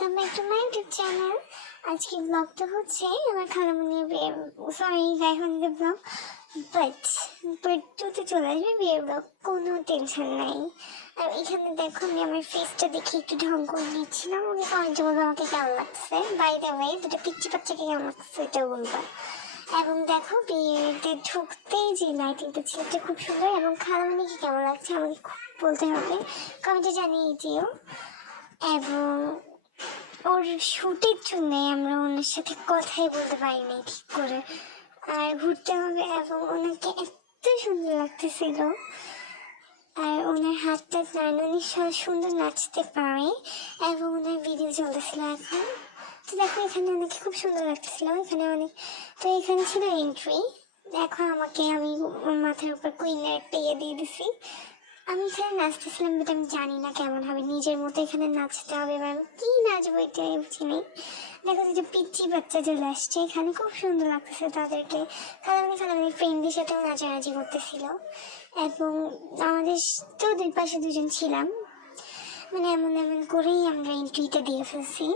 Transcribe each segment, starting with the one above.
Welcome back to my YouTube channel. আজকে ব্লগটা হচ্ছে আমার খালামণির বিয়ে, সরি গাইহনিদের ব্লগ, বাট টুতে চলে আসবে বিয়ের ব্লগ, কোনো টেনশন নাই। আর এখানে দেখো আমি আমার ফেসটা দেখে একটু ঢং করে নিচ্ছিলাম, ওকে কমেন্টে বলবো আমাকে কেমন লাগছে, বাই দ্য ওয়ে দুটো পিচ্ছি বাচ্চাকে কেমন লাগছে এটাও বলবো। এবং দেখো বিয়েতে ঢুকতেই যে লাইটিংটা ছিল এটা খুব সুন্দর, এবং খালামণিকে কেমন লাগছে আমাকে খুব বলতে হবে, কমেন্টে জানিয়ে দিও। এবং ওর শুটের জন্য আমরা ওনার সাথে কথাই বলতে পারিনি ঠিক করে, আর ঘুরতে হবে, এবং ওনাকে এত সুন্দর লাগতেছিল। আর ওনার হাতটা নানানির সুন্দর নাচতে পারে, এবং ওনার ভিডিও চলতেছিল এখন। তো দেখো এখানে অনেকে খুব সুন্দর লাগতেছিল, এখানে অনেক, তো এখানে ছিল এন্ট্রি। দেখো আমাকে, আমি মাথার উপর কুইনের একটা ইয়ে দিয়ে দিছি। আমি এখানে নাচতেছিলাম, বাট আমি জানি না কেমন হবে, নিজের মতো এখানে নাচতে হবে, এবার আমি কী নাচবো এটাই বুঝি নেই। দেখো যে পিচ্ছি বাচ্চা চলে আসছে, এখানে খুব সুন্দর লাগতেছে তাদেরকে, কারণ এখানে আমাদের ফ্রেন্ডদের সাথেও নাচানাচি করতেছিল। এবং আমাদের তো দুই পাশে দুজন ছিলাম, মানে এমন এমন করেই আমরা এন্ট্রিটা দিয়ে ফেলছি।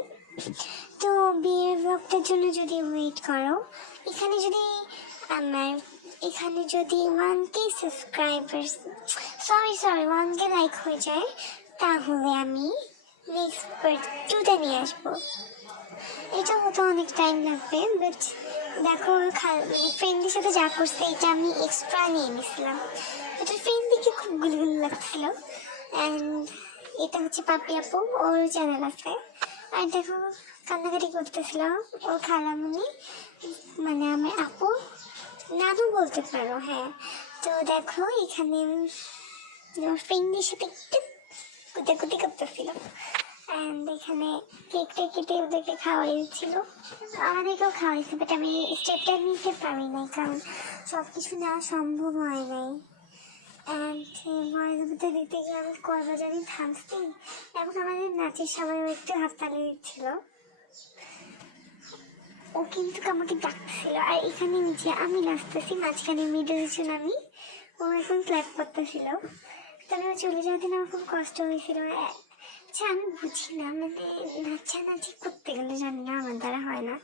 তো বিয়ের ব্লগটার জন্য যদি ওয়েট করো, এখানে যদি আমার এখানে যদি 1K subscribers, sorry 1K like হয়ে যায়, তাহলে আমি নেক্সট পার্ট 2টা নিয়ে আসবো। এটা হতে অনেক টাইম লাগবে, বাট দেখো মানে ফ্রেন্ডের সাথে যা করছে এটা আমি এক্সট্রা নিয়ে নিয়েছিলাম, এটা ফ্রেন্ডদিকে খুব গুলগুলো লাগছিল। অ্যান্ড এটা হচ্ছে পাপি আপু, ওর চ্যানেল আছে। আর দেখো কান্নাকাটি করতেছিল ও খালামণি, মানে আমি আপু নাদু বলতে পারো, হ্যাঁ। তো দেখো এখানে ফ্রেন্ডের সাথে একটু কুটাকুটি করতেছিল, অ্যান্ড এখানে কেকটা কেটে ওদেরকে খাওয়াই দিচ্ছিল, আমাদেরকেও খাওয়াইছে, বাট আমি স্টেপটা নিতে পারি নাই, কারণ সব কিছু নেওয়া সম্ভব হয় নাই। অ্যান্ড ময়দাটা দিতে গিয়ে আমি কয়বার জানি থামছি, এবং আমাদের নাচের সময়ও একটু হাততালি দিচ্ছিল, ও কিন্তু আমাকে ডাকছিল। আর এখানে নিচে আমি নাচতেছি, মাঝখানে মিডলের জন্য ও এখন ক্ল্যাপ করতেছিল, তবে ও চলে যাওয়ার দিন আমার খুব কষ্ট হয়েছিল। আচ্ছা আমি বুঝি না, মানে নাচানাচি করতে গেলে জানি না আমার দ্বারা হয় না।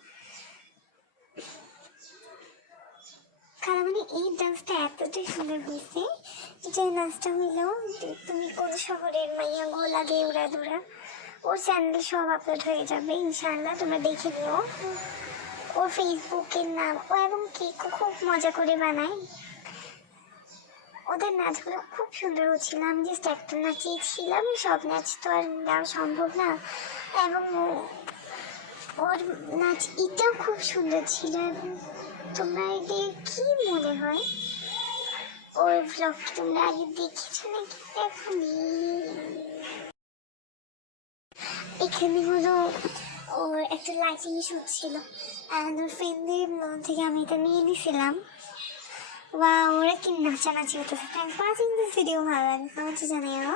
কারণ মানে এই ডান্সটা এতটাই সুন্দর হয়েছে, যে নাচটা হইলো তুমি কোন শহরের মাইয়া গোলা দিয়ে উড়া দুরা, ওর চ্যানেল সব আপলোড হয়ে যাবে ইনশাআল্লাহ, তোমরা দেখে নিও। ওর ফেসবুকের নাম ও, এবং কেকও খুব মজা করে বানায়। ওদের নাচগুলো খুব সুন্দর হচ্ছিল, আমি জাস্ট একটা নাচিয়েছিলাম, সব নাচ তো আর দেওয়া সম্ভব না। এবং ওর নাচ এটাও খুব সুন্দর ছিল। এবং তোমরা এদের কি মনে হয়, ওর ব্লগ তোমরা আগে দেখেছো নাকি? দেখনি। এখানে হলো ওর একটা লাইটিং শুট ছিল, অ্যান্ড ওর ফ্রেন্ডদের মন থেকে আমি এটা নিয়ে নিয়েছিলাম। ওরা কি নাচানাচি করতেছে। Thanks for watching this video, ভালো লাগে কমেন্টে জানিও।